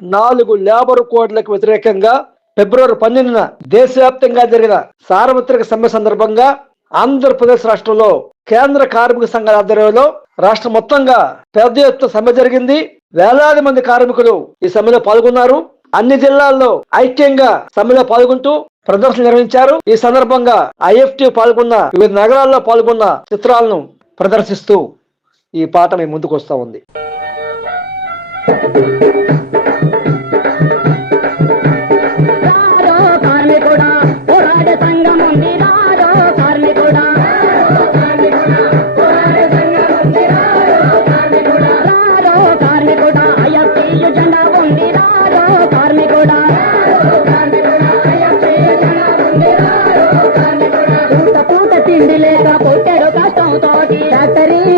4 labour కోడ్లకు వ్యతిరేకంగా ఫిబ్రవరి 12న దేశవ్యాప్తంగా జరిగిన సార్వత్రిక సమ్మె సందర్భంగా ఆంధ్రప్రదేశ్ రాష్ట్రంలో కేంద్ర కార్మిక సంఘాల ఆధ్వర్యంలో రాష్ట్రం మొత్తంగా పెద్ద ఎత్తున సమ్మె జరిగింది. వేలాది మంది కార్మికులు ఈ సమ్మెలో పాల్గొన్నారు. అన్ని జిల్లాల్లో ఐక్యంగా సమ్మెలో పాల్గొంటూ ప్రదర్శన నిర్వహించారు. ఈ సందర్భంగా ఐఎఫ్టీ పాల్గొన్న వివిధ నగరాల్లో పాల్గొన్న చిత్రాలను ప్రదర్శిస్తూ ఈ పాట మీ ముందుకు వస్తా ఉంది.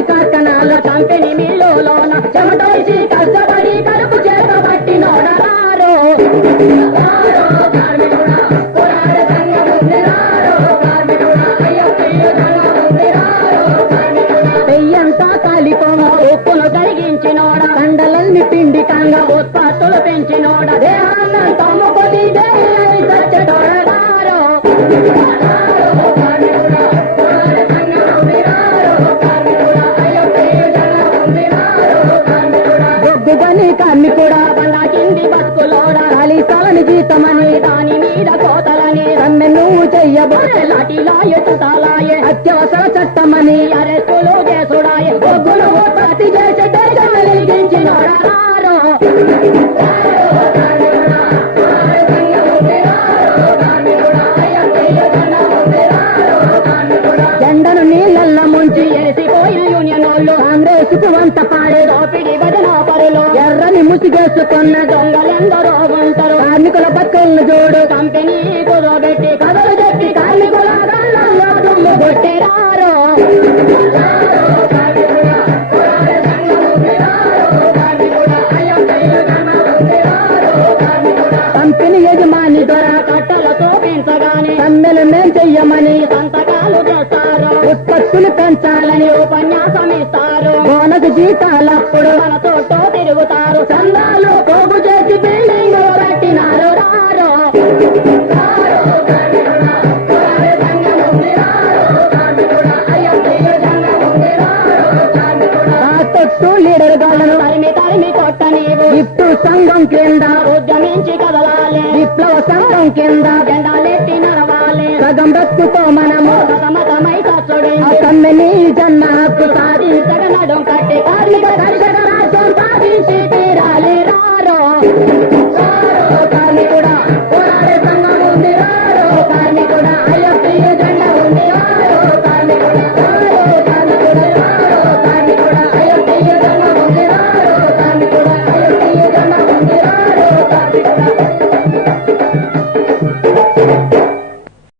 కార్ఖానాల కంపెనీ మిల్లులోన చెమటోసి కష్టపడి కడుపు చేతబట్టి నోడరారో పెయ్యంతా కాలిపోవ ఉప్పును కరిగించినోడ కండలన్నీ పిండి కంగ ఉత్పత్తులు పెంచినోడ దేహాన్నంతా ముప్పది దేహాన్ని సచ్చటోడరారో కార్మికుడా బండా కింది బతుకులోడా కలిసాలని జీతమని దాని మీద కోతలని రమ్మె నువ్వు చెయ్యబోతే లాఠీలాయే చుట్టాలాయే అత్యవసర చట్టమని అరెస్టులు చేసుడాయే బొగ్గులు ఉత్పత్తి చేసి దేశం వెలిగించినోడారో జెండను నీళ్ళల్లో ముంచి ఎరిసిపోయిన యూనియన్ వాళ్ళు కాంగ్రెస్కు వంత పాడే దోపిడి భజన పరులు ఎర్రని ముసిగేసుకున్న దొంగలెందరో ఉంటారు. కార్మికుల బతుకులను చూడు కంపెనీ కుదోబెట్టి కథలు చెప్పి కార్మికుల గళ్ళల్లో దుమ్ము కొట్టిరారో కంపెనీ యజమాని దొర కట్టలతో పెంచగానే సమ్మెలు మేం చెయ్యమని సంతకాలు చేస్తారు. ఉత్పత్తులు పెంచాలని ఉపన్యాసం ఇస్తారు. బోనస్ జీతాలప్పుడు మన తోటో తిరుగుతారు. చందాలు పోగు చేసి బిల్డింగ్ పెట్టినారు రారో తొట్టు లీడర్ గాళ్ళను తరిమి కొట్ట నీవు ఇప్పు సంఘం కింద ఉద్యమించి కదలాలి. విప్లవ సంఘం కింద జెండాలెత్తి నడవాలి. సగం బ్రతుకుతో మనము సతమతమై సచ్చుడి సమ్మెని జన్న హక్కు సాధించగలడం కట్టి కార్మిక కర్షక రాజ్యం సాధించి తీరాలి రా